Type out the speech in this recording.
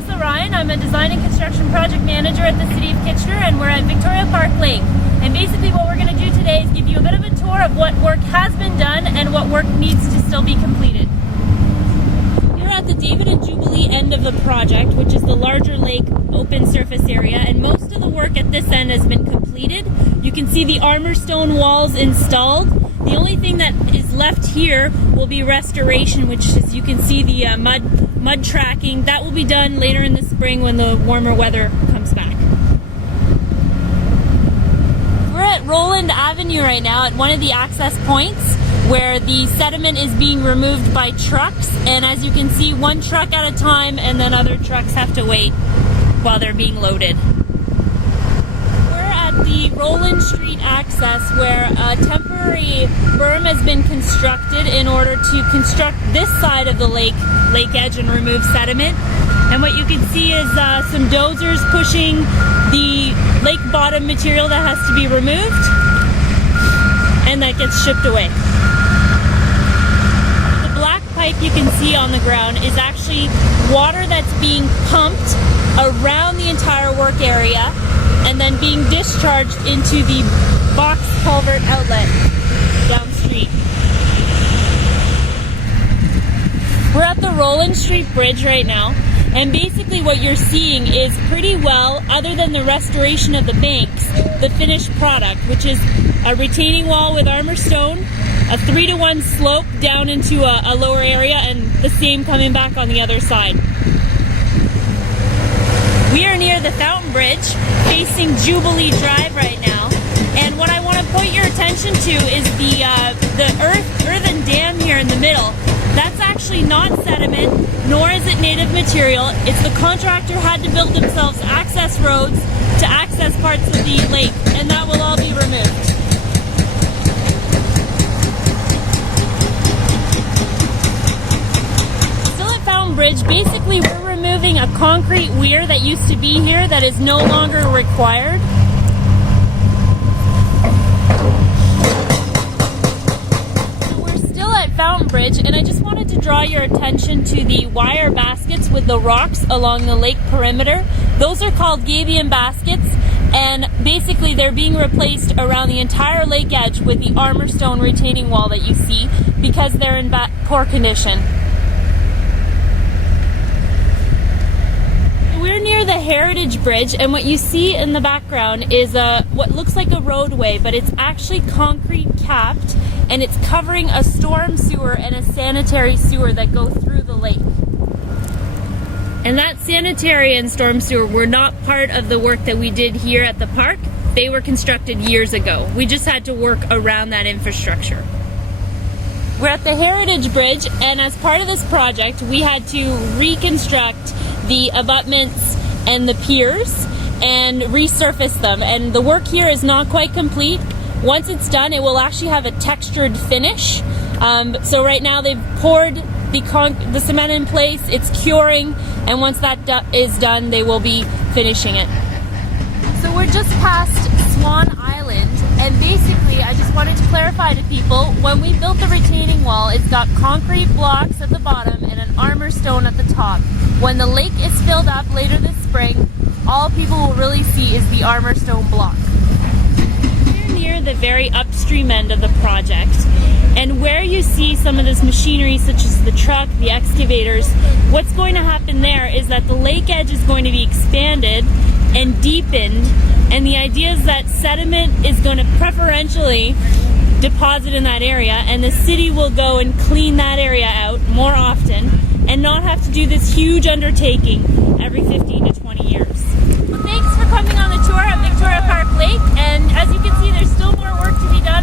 I'm a design and construction project manager at the City of Kitchener, and we're at Victoria Park Lake. And basically what we're going to do today is give you a bit of a tour of what work has been done and what work needs to still be completed. We're at the David and Jubilee end of the project, which is the larger lake open surface area, and most of the work at this end has been completed. You can see the armor stone walls installed. The only thing that is left here will be restoration, which is, you can see the mud tracking. That will be done later in the spring when the warmer weather comes back. We're at Roland Avenue right now at one of the access points where the sediment is being removed by trucks, and as you can see, one truck at a time, and then other trucks have to wait while they're being loaded. We're at the Roland Street access where a temporary berm has been constructed in order to construct this side of the lake edge and remove sediment. And what you can see is some dozers pushing the lake bottom material that has to be removed, and that gets shipped away. The black pipe you can see on the ground is actually water that's being pumped around the entire work area and then being discharged into the box culvert outlet downstream. We're at the Roland Street Bridge right now, and basically what you're seeing is pretty well, other than the restoration of the banks, the finished product, which is a retaining wall with armor stone, a 3-to-1 slope down into a lower area, and the same coming back on the other side. We are near the Fountain Bridge, facing Jubilee Drive right now, and what I want to point your attention to is the earthen dam here in the middle. That's actually not sediment, nor is it native material. It's the contractor had to build themselves access roads to access parts of the lake, and that will all be removed. Still at Fountain Bridge, basically we're removing a concrete weir that used to be here that is no longer required. Fountain Bridge, and I just wanted to draw your attention to the wire baskets with the rocks along the lake perimeter. Those are called gabion baskets, and basically they're being replaced around the entire lake edge with the armor stone retaining wall that you see because they're in poor condition. We're near the Heritage Bridge, and what you see in the background is what looks like a roadway, but it's actually concrete capped, and it's covering a storm sewer and a sanitary sewer that go through the lake. And that sanitary and storm sewer were not part of the work that we did here at the park. They were constructed years ago. We just had to work around that infrastructure. We're at the Heritage Bridge, and as part of this project, we had to reconstruct the abutments and the piers and resurface them. And the work here is not quite complete. Once it's done, it will actually have a textured finish. So right now they've poured the cement in place, it's curing, and once that is done, they will be finishing it. So we're just past Swan Island, and basically I just wanted to clarify to people, when we built the retaining wall, it's got concrete blocks at the bottom and an armor stone at the top. When the lake is filled up later this spring, all people will really see is the armor stone block. Near the very upstream end of the project, and where you see some of this machinery such as the truck, the excavators, what's going to happen there is that the lake edge is going to be expanded and deepened, and the idea is that sediment is going to preferentially deposit in that area, and the city will go and clean that area out more often and not have to do this huge undertaking every 15 to 20 years. Well, thanks for coming on the tour at Victoria Park Lake, and as you can see, there's still more work to be done.